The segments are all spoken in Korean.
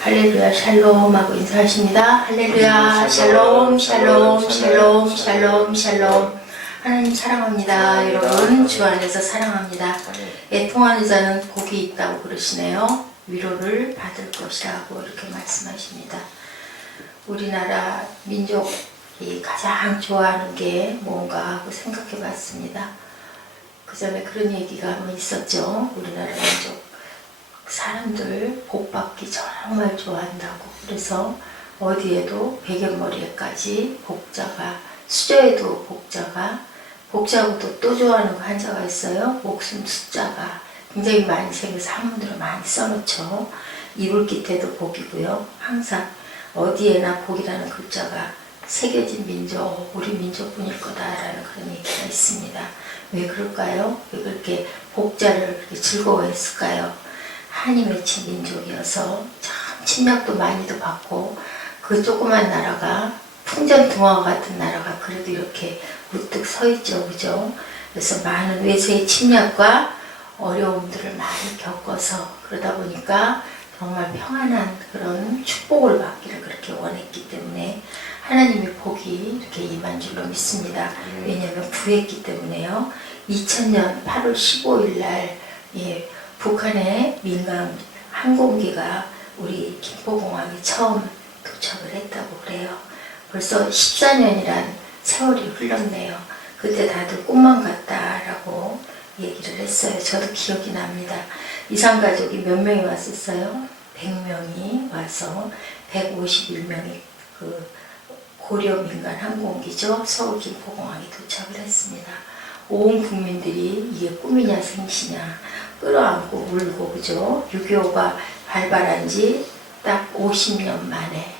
할렐루야 샬롬 하고 인사하십니다. 할렐루야 샬롬 샬롬 샬롬 샬롬 샬롬. 하나님 사랑합니다. 여러분 주 안에서 사랑합니다. 애통하는 자는 복이 있다고 그러시네요. 위로를 받을 것이라고 이렇게 말씀하십니다. 우리나라 민족이 가장 좋아하는 게 뭔가 하고 생각해 봤습니다. 그 전에 그런 얘기가 한번 있었죠. 우리나라 민족 사람들 복 받기 정말 좋아한다고. 그래서 어디에도 베갯머리에까지 복자가, 수저에도 복자하고도 또 좋아하는 거 한자가 있어요. 목숨 숫자가 굉장히 많이 생겨서 한문으로 많이 써놓죠. 이불 깃에도 복이고요. 항상 어디에나 복이라는 글자가 새겨진 민족, 우리 민족뿐일 거다라는 그런 얘기가 있습니다. 왜 그럴까요? 왜 그렇게 복자를 그렇게 즐거워했을까요? 한이 맺힌 민족이어서 참 침략도 많이도 받고, 그 조그만 나라가 풍전등화 같은 나라가 그래도 이렇게 우뚝 서 있죠, 그죠? 그래서 많은 외세의 침략과 어려움들을 많이 겪어서 그러다 보니까 정말 평안한 그런 축복을 받기를 그렇게 원했기 때문에 하나님의 복이 이렇게 임한 줄로 믿습니다. 왜냐하면 구했기 때문에요. 2000년 8월 15일 날 북한의 민간 항공기가 우리 김포공항에 처음 도착을 했다고 그래요. 벌써 14년이란 세월이 흘렀네요. 그때 다들 꿈만 같다라고 얘기를 했어요. 저도 기억이 납니다. 이산가족이 몇 명이 왔었어요? 100명이 와서 151명이 그 고려 민간 항공기죠. 서울 김포공항에 도착을 했습니다. 온 국민들이 이게 꿈이냐 생시냐 끌어안고 울고, 그죠? 6.25가 발발한 지 딱 50년 만에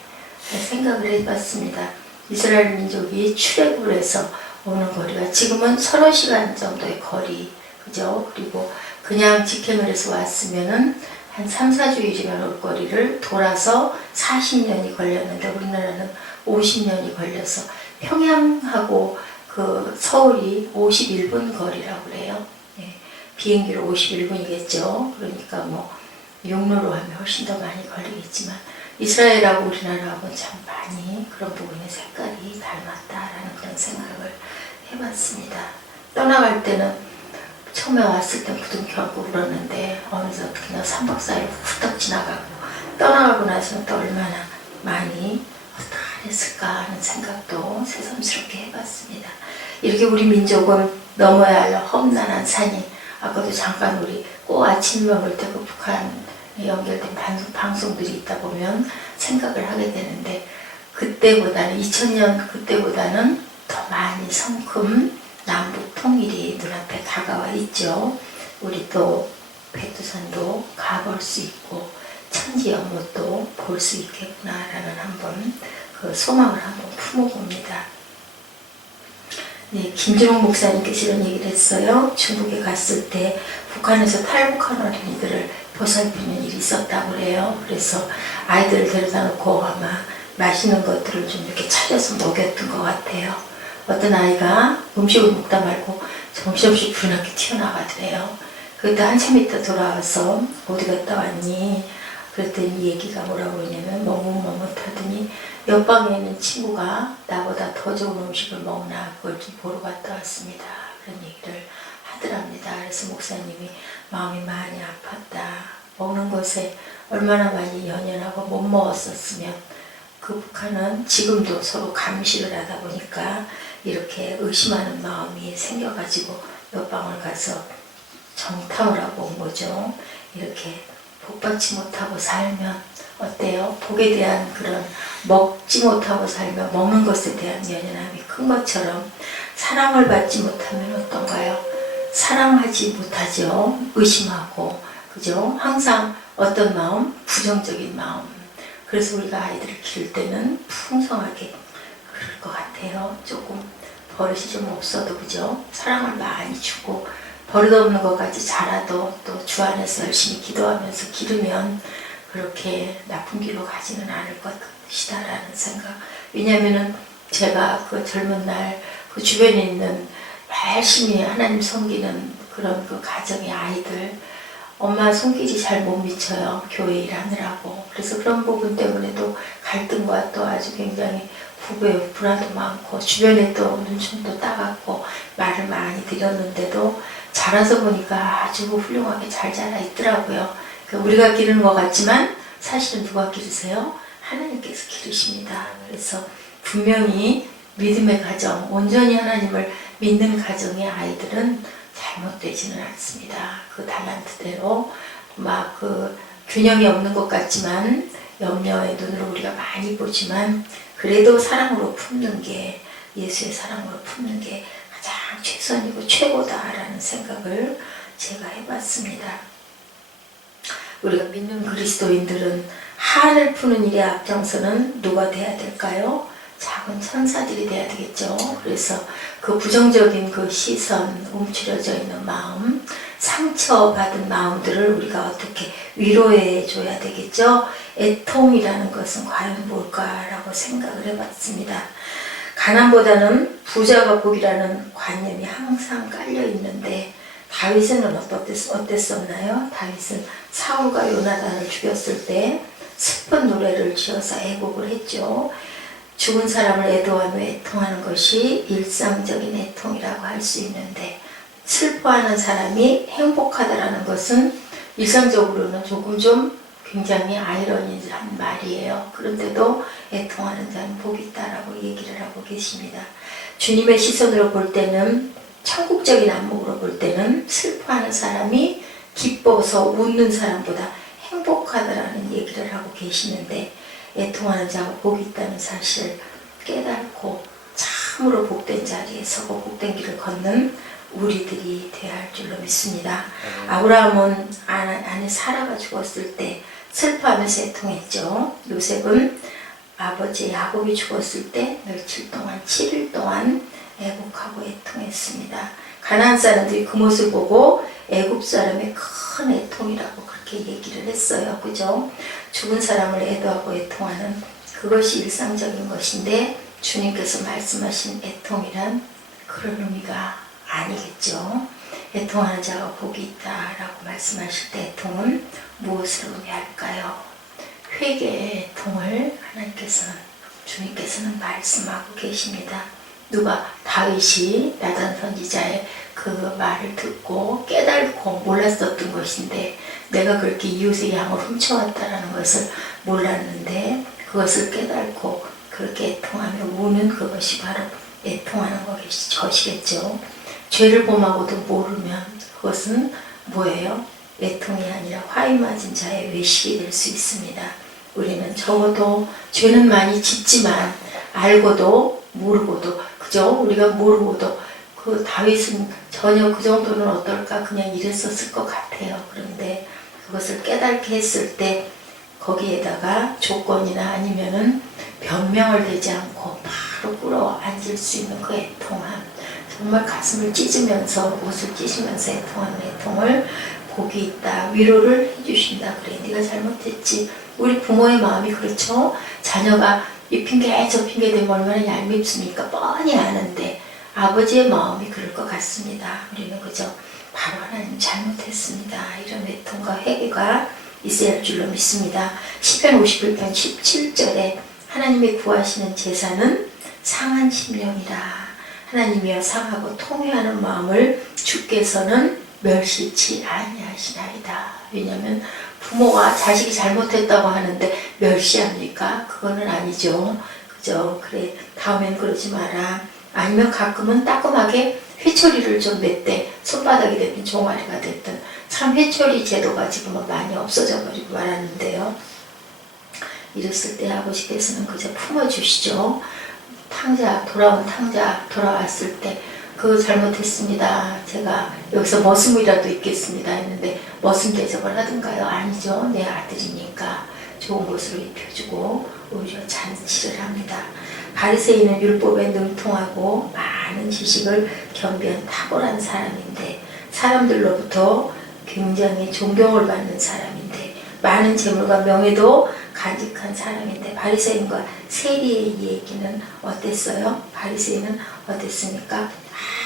생각을 해봤습니다. 이스라엘 민족이 출애굽을 해서 오는 거리가 지금은 서너 시간 정도의 거리, 그죠? 그리고 그냥 직행을 해서 왔으면은 한 3, 4주일이면 올 거리를 돌아서 40년이 걸렸는데 우리나라는 50년이 걸려서 평양하고 그 서울이 51분 거리라고 그래요. 비행기로 51분이겠죠. 그러니까 뭐 육로로 하면 훨씬 더 많이 걸리겠지만 이스라엘하고 우리나라하고는 참 많이 그런 부분의 색깔이 닮았다라는 그런 생각을 해봤습니다. 떠나갈 때는 처음에 왔을 땐 부둥켜안고 울었는데 어느새 그냥 3박 4일 후딱 지나가고 떠나가고 나서는 또 얼마나 많이 어떡했을까 하는 생각도 새삼스럽게 해봤습니다. 이렇게 우리 민족은 넘어야 할 험난한 산이, 아까도 잠깐 우리 꼭 아침 먹을 때 그 북한에 연결된 방송들이 있다 보면 생각을 하게 되는데, 그때보다는 2000년 그때보다는 더 많이 성큼 남북 통일이 눈앞에 다가와 있죠. 우리 또 백두산도 가볼 수 있고 천지연못도 볼 수 있겠구나라는 한번 그 소망을 한번 품어봅니다. 네, 김준홍 목사님께서 이런 얘기를 했어요. 중국에 갔을 때 북한에서 탈북한 어린이들을 보살피는 일이 있었다고 그래요. 그래서 아이들을 데려다 놓고 아마 맛있는 것들을 좀 이렇게 차려서 먹였던 것 같아요. 어떤 아이가 음식을 먹다 말고 정신없이 불이 나게 튀어나가더래요. 그때 한참 있다 돌아와서 어디 갔다 왔니? 그랬더니 얘기가 뭐라고 그러냐면 머뭇머뭇하더니 옆방에 있는 친구가 나보다 더 좋은 음식을 먹나 그걸 좀 보러 갔다 왔습니다. 그런 얘기를 하더랍니다. 그래서 목사님이 마음이 많이 아팠다. 먹는 것에 얼마나 많이 연연하고 못 먹었었으면. 그 북한은 지금도 서로 감시를 하다 보니까 이렇게 의심하는 마음이 생겨가지고 옆방을 가서 정탐을 하고 온 거죠. 이렇게 복받지 못하고 살면 어때요? 복에 대한 그런 먹지 못하고 살면 먹는 것에 대한 연연함이 큰 것처럼 사랑을 받지 못하면 어떤가요? 사랑하지 못하죠. 의심하고, 그죠? 항상 어떤 마음? 부정적인 마음. 그래서 우리가 아이들을 기를 때는 풍성하게 그럴 것 같아요. 조금 버릇이 좀 없어도, 그죠? 사랑을 많이 주고 버릇없는 것까지 자라도 또 주 안에서 열심히 기도하면서 기르면 그렇게 나쁜 길로 가지는 않을 것이다라는 생각. 왜냐하면은 제가 그 젊은 날 그 주변에 있는 열심히 하나님 섬기는 그런 그 가정의 아이들, 엄마 손길이 잘 못 미쳐요. 교회 일하느라고. 그래서 그런 부분 때문에도 갈등과 또 아주 굉장히 부부의 불화도 많고 주변에 또 눈총도 따갑고 말을 많이 드렸는데도 자라서 보니까 아주 훌륭하게 잘 자라 있더라고요. 우리가 기르는 것 같지만 사실은 누가 기르세요? 하나님께서 기르십니다. 그래서 분명히 믿음의 가정, 온전히 하나님을 믿는 가정의 아이들은 잘못되지는 않습니다. 그 달란트대로 막 그 균형이 없는 것 같지만 염려의 눈으로 우리가 많이 보지만 그래도 사랑으로 품는 게 예수의 사랑으로 품는 게 가장 최선이고 최고다라는 생각을 제가 해봤습니다. 우리가 믿는 그리스도인들은 한을 푸는 일에 앞장서는 누가 돼야 될까요? 작은 천사들이 돼야 되겠죠. 그래서 그 부정적인 그 시선, 움츠려져 있는 마음, 상처받은 마음들을 우리가 어떻게 위로해 줘야 되겠죠. 애통이라는 것은 과연 뭘까라고 생각을 해봤습니다. 가난보다는 부자가 복이라는 관념이 항상 깔려 있는데 다윗은 어땠었나요? 다윗은 사울과 요나단을 죽였을 때 슬픈 노래를 지어서 애곡을 했죠. 죽은 사람을 애도하며 애통하는 것이 일상적인 애통이라고 할 수 있는데 슬퍼하는 사람이 행복하다라는 것은 일상적으로는 조금 좀 굉장히 아이러니한 말이에요. 그런데도 애통하는 자는 복이 있다라고 얘기를 하고 계십니다. 주님의 시선으로 볼 때는 천국적인 안목으로 볼 때는 슬퍼하는 사람이 기뻐서 웃는 사람보다 행복하다라는 얘기를 하고 계시는데 애통하는 자가 복이 있다는 사실 깨닫고 참으로 복된 자리에 서고 복된 길을 걷는 우리들이 되어야 할 줄로 믿습니다. 아브라함은 아내 사라가 죽었을 때 슬퍼하면서 애통했죠. 요셉은 아버지 야곱이 죽었을 때 며칠 동안 7일 동안 애곡하고 애통했습니다. 가나안 사람들이 그 모습을 보고 애굽 사람의 큰 애통이라고 그렇게 얘기를 했어요. 그죠? 죽은 사람을 애도하고 애통하는 그것이 일상적인 것인데 주님께서 말씀하신 애통이란 그런 의미가 아니겠죠. 애통하는 자가 복이 있다라고 말씀하실 때 애통은 무엇을 의미할까요? 회개의 애통을 주님께서는 말씀하고 계십니다. 누가 다윗이 나단 선지자의 그 말을 듣고 깨달고 몰랐었던 것인데 내가 그렇게 이웃의 양을 훔쳐왔다라는 것을 몰랐는데 그것을 깨달고 그렇게 애통하며 우는 그것이 바로 애통하는 것이겠죠. 죄를 범하고도 모르면 그것은 뭐예요? 애통이 아니라 화이 맞은 자의 외식이 될 수 있습니다. 우리는 적어도 죄는 많이 짓지만 알고도 모르고도 그죠? 우리가 모르고도 그 다윗은 전혀 그 정도는 어떨까 그냥 이랬었을 것 같아요. 그런데 그것을 깨닫게 했을 때 거기에다가 조건이나 아니면은 변명을 대지 않고 바로 끌어안을 수 있는 그 애통함, 정말 가슴을 찢으면서 옷을 찢으면서 애통하는 애통을 복이 있다, 위로를 해주신다. 그래, 네가 잘못했지. 우리 부모의 마음이 그렇죠. 자녀가 이 핑계 저 핑계 대면 얼마나 얄밉습니까? 뻔히 아는데 아버지의 마음이 그럴 것 같습니다. 우리는 그저 바로 하나님 잘못했습니다. 이런 애통과 회개가 있어야 할 줄로 믿습니다. 시편 51편 17절에 하나님이 구하시는 제사는 상한 심령이라. 하나님이여 상하고 통회하는 마음을 주께서는 멸시치 아니하시나이다. 왜냐하면 부모가 자식이 잘못했다고 하는데 멸시합니까? 그거는 아니죠. 그죠? 그래, 다음엔 그러지 마라. 아니면 가끔은 따끔하게 회초리를 좀 냈대. 손바닥이 됐든 종아리가 됐든. 참 회초리 제도가 지금은 많이 없어져 버리고 말았는데요. 이랬을 때 아버지께서는 그저 품어주시죠. 돌아온 탕자 돌아왔을 때 그거 잘못했습니다. 제가 여기서 머슴이라도 있겠습니다 했는데 머슴 대접을 하던가요? 아니죠. 내 아들이니까 좋은 것으로 입혀주고 오히려 잔치를 합니다. 바리새인은 율법에 능통하고 많은 지식을 겸비한 탁월한 사람인데 사람들로부터 굉장히 존경을 받는 사람인데 많은 재물과 명예도 간직한 사람인데 바리새인과 세리의 얘기는 어땠어요? 바리새인은 어땠습니까?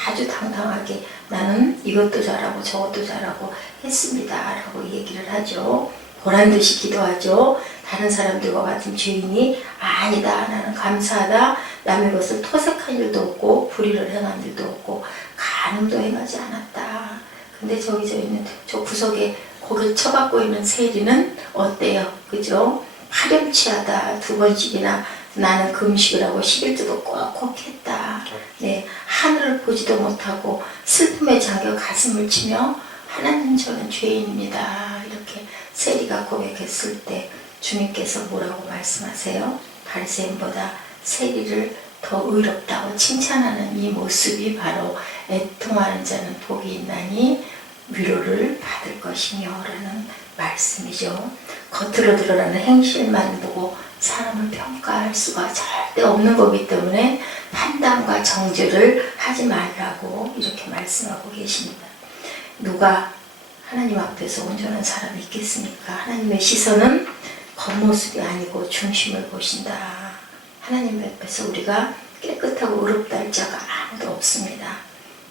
아주 당당하게 나는 이것도 잘하고 저것도 잘하고 했습니다 라고 얘기를 하죠. 보란듯이 기도하죠. 다른 사람들과 같은 죄인이 아니다. 나는 감사하다. 남의 것을 토색한 일도 없고 불의를 행한 일도 없고 간음도 행하지 않았다. 근데 저기 저 있는 저 구석에 고개를 쳐박고 있는 세리는 어때요? 그죠? 파렴치하다. 2번씩이나 나는 금식을 하고 11조도 꼭꼭 했다. 네, 하늘을 보지도 못하고 슬픔에 잠겨 가슴을 치며 하나님 저는 죄인입니다. 이렇게 세리가 고백했을 때 주님께서 뭐라고 말씀하세요? 바리새인보다 세리를 더 의롭다고 칭찬하는 이 모습이 바로 애통하는 자는 복이 있나니 위로를 받을 것이며 라는 말씀이죠. 겉으로 드러나는 행실만 보고 사람을 평가할 수가 절대 없는 거기 때문에 판단과 정죄를 하지 말라고 이렇게 말씀하고 계십니다. 누가 하나님 앞에서 온전한 사람이 있겠습니까? 하나님의 시선은 겉모습이 아니고 중심을 보신다. 하나님 앞에서 우리가 깨끗하고 의롭다 할 자가 아무도 없습니다.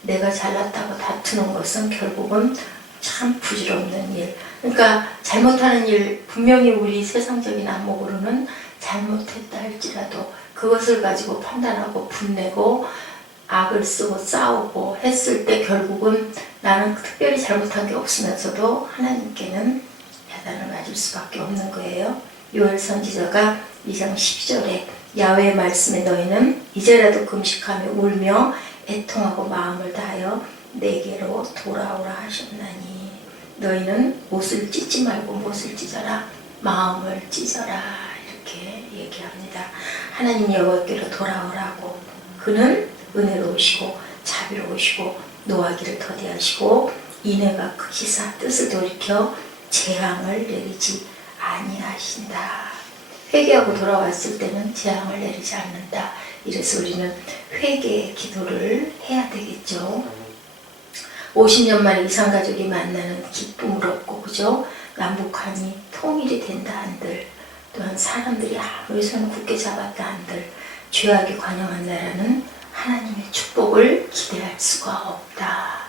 내가 잘났다고 다투는 것은 결국은 참 부질없는 일. 그러니까 잘못하는 일, 분명히 우리 세상적인 안목으로는 잘못했다 할지라도 그것을 가지고 판단하고 분내고 악을 쓰고 싸우고 했을 때 결국은 나는 특별히 잘못한 게 없으면서도 하나님께는 야단을 맞을 수밖에 없는 거예요. 요엘 선지자가 2장 10절에 야훼의 말씀에 너희는 이제라도 금식하며 울며 애통하고 마음을 다하여 내게로 돌아오라 하셨나니 너희는 옷을 찢지 말고 못을 찢어라 마음을 찢어라 이렇게 얘기합니다. 하나님 여호와께로 돌아오라고. 그는 은혜로우시고 자비로우시고 노하기를 더디하시고 인애가 크시사 뜻을 돌이켜 재앙을 내리지 아니하신다. 회개하고 돌아왔을 때는 재앙을 내리지 않는다. 이래서 우리는 회개의 기도를 해야 되겠죠. 50년 만에 이산가족이 만나는 기쁨을 얻고 그죠? 남북한이 통일이 된다 한들 또한 사람들이 아무리 손을 굳게 잡았다 한들 죄악이 관영한 나라는 하나님의 축복을 기대할 수가 없다.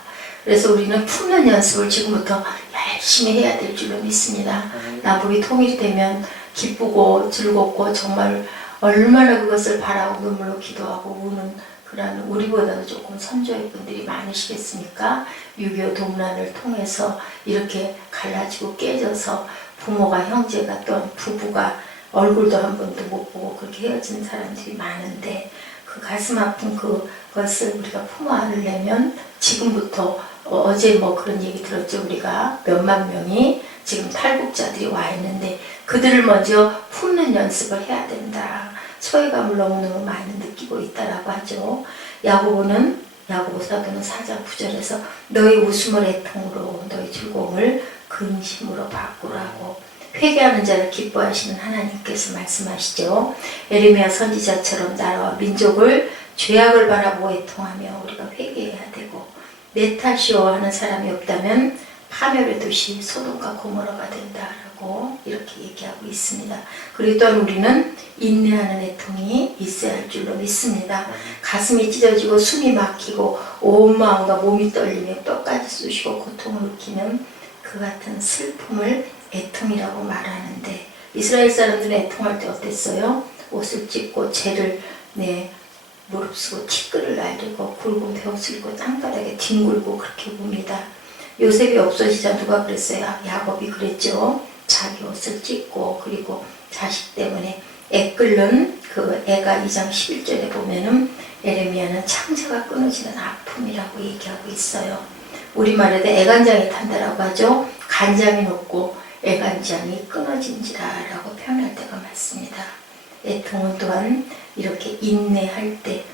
그래서 우리는 품는 연습을 지금부터 열심히 해야 될 줄로 믿습니다. 남북이 통일이 되면 기쁘고 즐겁고 정말 얼마나 그것을 바라고 눈물로 기도하고 우는 그런 우리보다도 조금 선조의 분들이 많으시겠습니까? 6.25 동란을 통해서 이렇게 갈라지고 깨져서 부모가 형제가 또 부부가 얼굴도 한 번도 못 보고 그렇게 헤어진 사람들이 많은데 그 가슴 아픈 그것을 우리가 품어 안으려면 지금부터 어제 뭐 그런 얘기 들었죠. 우리가 몇만 명이 지금 탈북자들이 와 있는데 그들을 먼저 품는 연습을 해야 된다. 소외감을 너무너무 많이 느끼고 있다라고 하죠. 야고보 사도는 4장 9절에서 너희 웃음을 애통으로 너희 즐거움을 근심으로 바꾸라고. 회개하는 자를 기뻐하시는 하나님께서 말씀하시죠. 에레미야 선지자처럼 나라와 민족을 죄악을 바라보고 애통하며 우리가 회개해야 되고 내 탓이오 하는 사람이 없다면 파멸의 도시 소돔과 고모라가 된다라고 이렇게 얘기하고 있습니다. 그리고 또한 우리는 인내하는 애통이 있어야 할 줄로 믿습니다. 가슴이 찢어지고 숨이 막히고 온 마음과 몸이 떨리며 뼈까지 쑤시고 고통을 느끼는 그 같은 슬픔을 애통이라고 말하는데 이스라엘 사람들은 애통할 때 어땠어요? 옷을 찢고 죄를 무릅쓰고 티끌을 날리고 굵은 베옷을 입고 땅바닥에 뒹굴고 그렇게 봅니다. 요셉이 없어지자 누가 그랬어요? 야곱이 그랬죠. 자기 옷을 찢고 그리고 자식 때문에 애 끓는 그 애가 2장 11절에 보면은 에레미야는 창자가 끊어지는 아픔이라고 얘기하고 있어요. 우리말에도 애간장이 탄다라고 하죠. 간장이 녹고 애간장이 끊어진지라라고 표현할 때가 많습니다. 애통은 또한 이렇게 인내할 때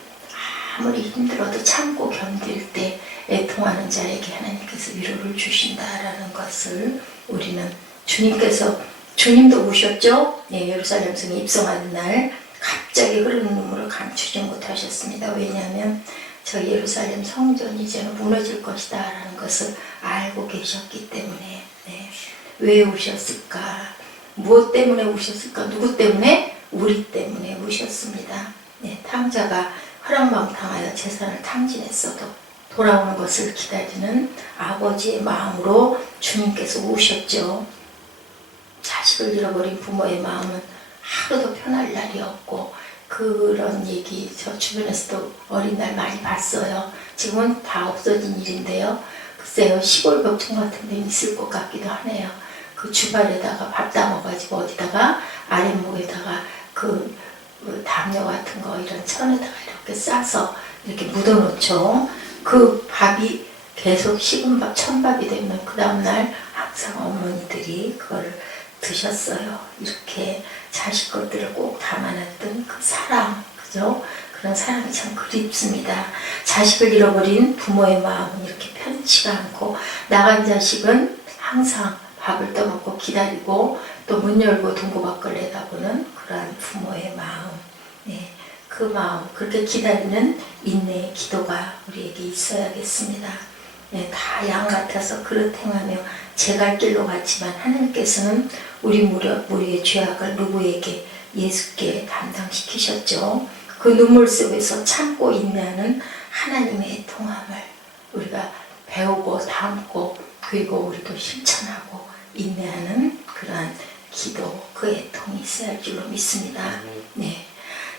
아무리 힘들어도 참고 견딜 때 애통하는 자에게 하나님께서 위로를 주신다라는 것을 우리는 주님도 우셨죠? 예루살렘 성에 입성하는 날 갑자기 흐르는 눈물을 감추지 못하셨습니다. 왜냐하면 저 예루살렘 성전이 이제는 무너질 것이다 라는 것을 알고 계셨기 때문에. 왜 우셨을까? 무엇 때문에 우셨을까? 누구 때문에? 우리 때문에 우셨습니다. 탕자가 허랑방탕하여 재산을 탕진했어도 돌아오는 것을 기다리는 아버지의 마음으로 주님께서 우셨죠. 자식을 잃어버린 부모의 마음은 하루도 편할 날이 없고, 그런 얘기 저 주변에서도 어린 날 많이 봤어요. 지금은 다 없어진 일인데요. 글쎄요, 시골 벽청 같은 데는 있을 것 같기도 하네요. 그 주발에다가 밥 담아가지고 어디다가 아랫목에다가 그 담요 같은 거 이런 천에다가 이렇게 싸서 이렇게 묻어놓죠. 그 밥이 계속 식은 밥, 천밥이 되면 그 다음날 항상 어머니들이 그걸 드셨어요. 이렇게 자식 것들을 꼭 담아놨던 그 사랑, 그죠? 그런 사랑이 참 그립습니다. 자식을 잃어버린 부모의 마음은 이렇게 편치가 않고, 나간 자식은 항상 밥을 떠먹고 기다리고 또 문 열고 동고밖을 내다보는 그러한 부모의 마음, 네, 그 마음, 그렇게 기다리는 인내의 기도가 우리에게 있어야겠습니다. 네, 다 양 같아서 그릇 행하며 제 갈 길로 갔지만 하나님께서는 우리의 죄악을 누구에게? 예수께 담당시키셨죠. 그 눈물 속에서 참고 인내하는 하나님의 애통함을 우리가 배우고 담고, 그리고 우리도 실천하고 인내하는 그러한 기도, 그 애통이 있어야 할 줄로 믿습니다. 네,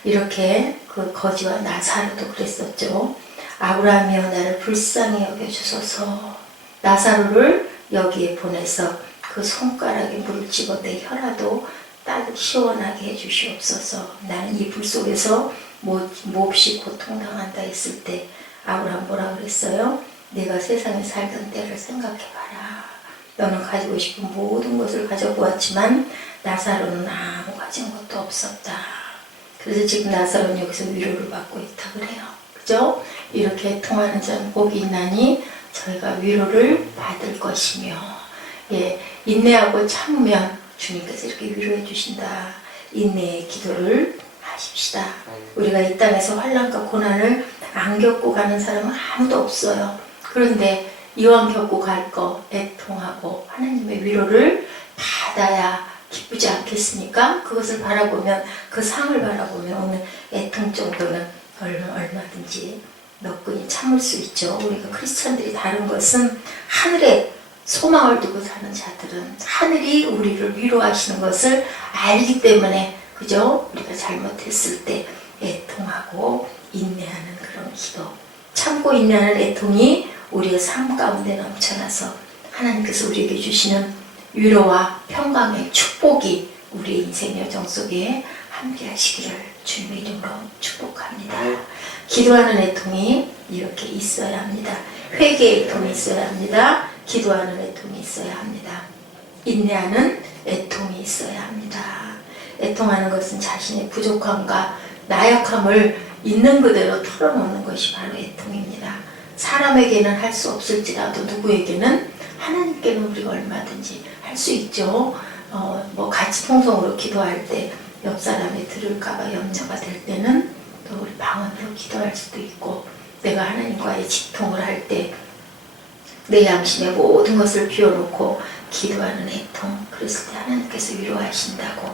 이렇게 그 거지와 나사로도 그랬었죠. 아브라함이여 나를 불쌍히 여겨주소서. 나사로를 여기에 보내서 그 손가락에 물을 집어 내 혀라도 따뜻 시원하게 해주시옵소서. 나는 이 불 속에서 몹시 고통당한다 했을 때 아브라함 뭐라 그랬어요? 내가 세상에 살던 때를 생각해봐라. 너는 가지고 싶은 모든 것을 가져보았지만 나사로는 아무 가진 것도 없었다. 그래서 지금 나사로는 여기서 위로를 받고 있다 그래요. 그죠? 이렇게 통하는 자는 복이 있나니 저희가 위로를 받을 것이며, 예, 인내하고 참으면 주님께서 이렇게 위로해 주신다. 인내의 기도를 하십시다. 우리가 이 땅에서 환난과 고난을 안 겪고 가는 사람은 아무도 없어요. 그런데 이왕 겪고 갈 거 애통하고 하나님의 위로를 받아야 기쁘지 않겠습니까? 그것을 바라보면, 그 상을 바라보면 오늘 애통 정도는 얼마든지 너끈히 참을 수 있죠. 우리가 크리스찬들이 다른 것은 하늘에 소망을 두고 사는 자들은 하늘이 우리를 위로하시는 것을 알기 때문에, 그죠? 우리가 잘못했을 때 애통하고 인내하는 그런 기도, 참고 인내하는 애통이 우리의 삶 가운데 넘쳐나서 하나님께서 우리에게 주시는 위로와 평강의 축복이 우리의 인생 여정 속에 함께 하시기를 주님의 이름으로 축복합니다. 기도하는 애통이 이렇게 있어야 합니다. 회개의 애통이 있어야 합니다. 기도하는 애통이 있어야 합니다. 인내하는 애통이 있어야 합니다. 애통하는 것은 자신의 부족함과 나약함을 있는 그대로 털어놓는 것이 바로 애통입니다. 사람에게는 할 수 없을지라도 누구에게는, 하나님께는 우리가 얼마든지 할 수 있죠. 같이 통성으로 기도할 때 옆 사람이 들을까봐 염려가 될 때는 또 우리 방언으로 기도할 수도 있고, 내가 하나님과의 직통을 할 때 내 양심의 모든 것을 비워놓고 기도하는 애통, 그랬을 때 하나님께서 위로하신다고.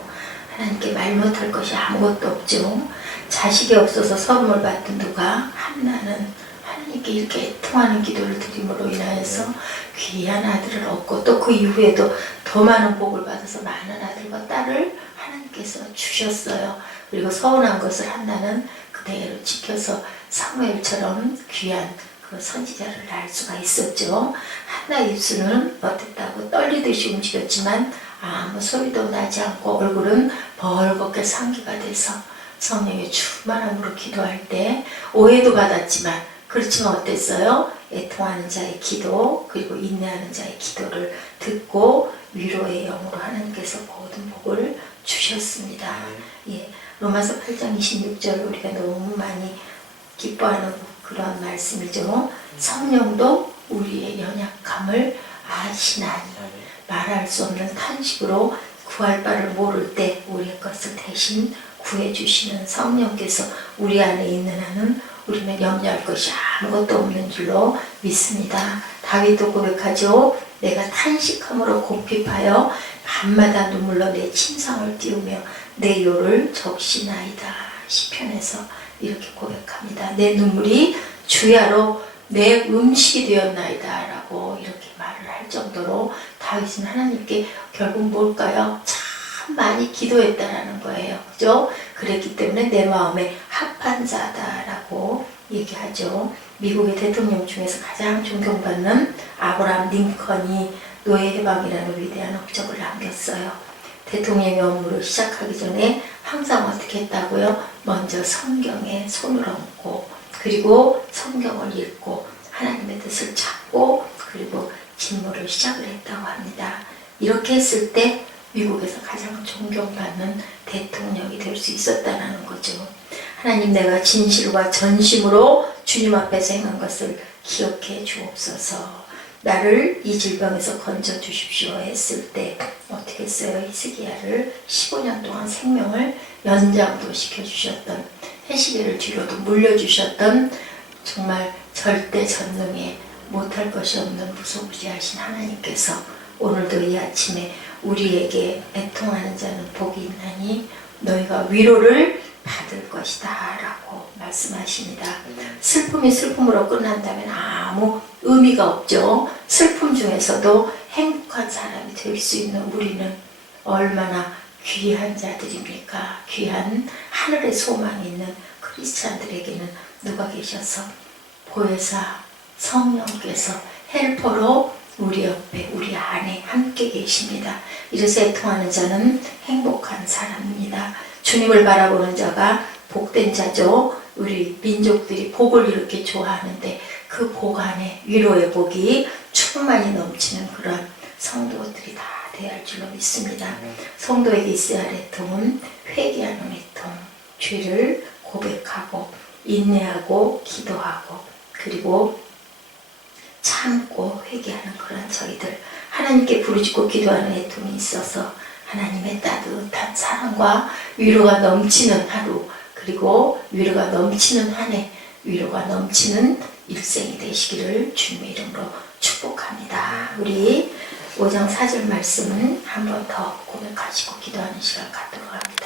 하나님께 말 못할 것이 아무것도 없죠. 자식이 없어서 선물 받던 누가 한나는 하나님께 이렇게 애통하는 기도를 드림으로 인하여서 귀한 아들을 얻고, 또 그 이후에도 더 많은 복을 받아서 많은 아들과 딸을 하나님께서 주셨어요. 그리고 서운한 것을 한나는 그대로 지켜서 사무엘처럼 귀한 그 선지자를 낳을 수가 있었죠. 한나 입술은 어땠다고 떨리듯이 움직였지만 아무 소리도 나지 않고 얼굴은 벌겋게 상기가 돼서 성령의 충만함으로 기도할 때 오해도 받았지만, 그렇지만 어땠어요? 애통하는 자의 기도, 그리고 인내하는 자의 기도를 듣고 위로의 영으로 하나님께서 모든 복을 주셨습니다. 예, 로마서 8장 26절 우리가 너무 많이 기뻐하는 그런 말씀이죠. 성령도 우리의 연약함을 아시나니 말할 수 없는 탄식으로 구할 바를 모를 때 우리의 것을 대신 구해주시는 성령께서 우리 안에 있는 한은 우리는 염려할 것이 아무것도 없는 줄로 믿습니다. 다윗도 고백하죠. 내가 탄식함으로 곰핍하여 밤마다 눈물로 내 침상을 띄우며 내 요를 적시나이다. 시편에서 이렇게 고백합니다. 내 눈물이 주야로 내 음식이 되었나이다 라고 이렇게 말을 할 정도로 다윗은 하나님께 결국 뭘까요? 참 많이 기도했다라는 거예요. 그죠? 그랬기 때문에 내 마음에 합한 자다라고 얘기하죠. 미국의 대통령 중에서 가장 존경받는 아브라함 링컨이 노예 해방이라는 위대한 업적을 남겼어요. 대통령의 업무를 시작하기 전에 항상 어떻게 했다고요? 먼저 성경에 손을 얹고 그리고 성경을 읽고 하나님의 뜻을 찾고 그리고 직무를 시작을 했다고 합니다. 이렇게 했을 때 미국에서 가장 존경받는 대통령이 될 수 있었다는 거죠. 하나님, 내가 진실과 전심으로 주님 앞에서 행한 것을 기억해 주옵소서. 나를 이 질병에서 건져 주십시오 했을 때 어떻게 했어요? 히스기야를 15년 동안 생명을 연장도 시켜주셨던, 해시계를 뒤로도 물려주셨던 정말 절대 전능에 못할 것이 없는 무소부지하신 하나님께서 오늘도 이 아침에 우리에게 애통하는 자는 복이 있나니 너희가 위로를 받을 것이다 라고 말씀하십니다. 슬픔이 슬픔으로 끝난다면 아무 의미가 없죠. 슬픔 중에서도 행복한 사람이 될 수 있는 우리는 얼마나 귀한 자들입니까? 귀한 하늘의 소망이 있는 크리스찬들에게는 누가 계셔서 보혜사 성령께서 헬퍼로 우리 옆에 우리 안에 함께 계십니다. 이래서 애통하는 자는 행복한 사람입니다. 주님을 바라보는 자가 복된 자죠. 우리 민족들이 복을 이렇게 좋아하는데 그 복 안에 위로의 복이 충만히 넘치는 그런 성도들이 다 되어야 할 줄로 믿습니다. 성도에게 있어야 할 애통은 회개하는 애통, 죄를 고백하고 인내하고 기도하고 그리고 참고 회개하는 그런 저희들, 하나님께 부르짖고 기도하는 애통이 있어서 하나님의 따뜻한 사랑과 위로가 넘치는 하루, 그리고 위로가 넘치는 한 해, 위로가 넘치는 일생이 되시기를 주님의 이름으로 축복합니다. 우리 5장 4절 말씀은 한 번 더 고백하시고 기도하는 시간 갖도록 합니다.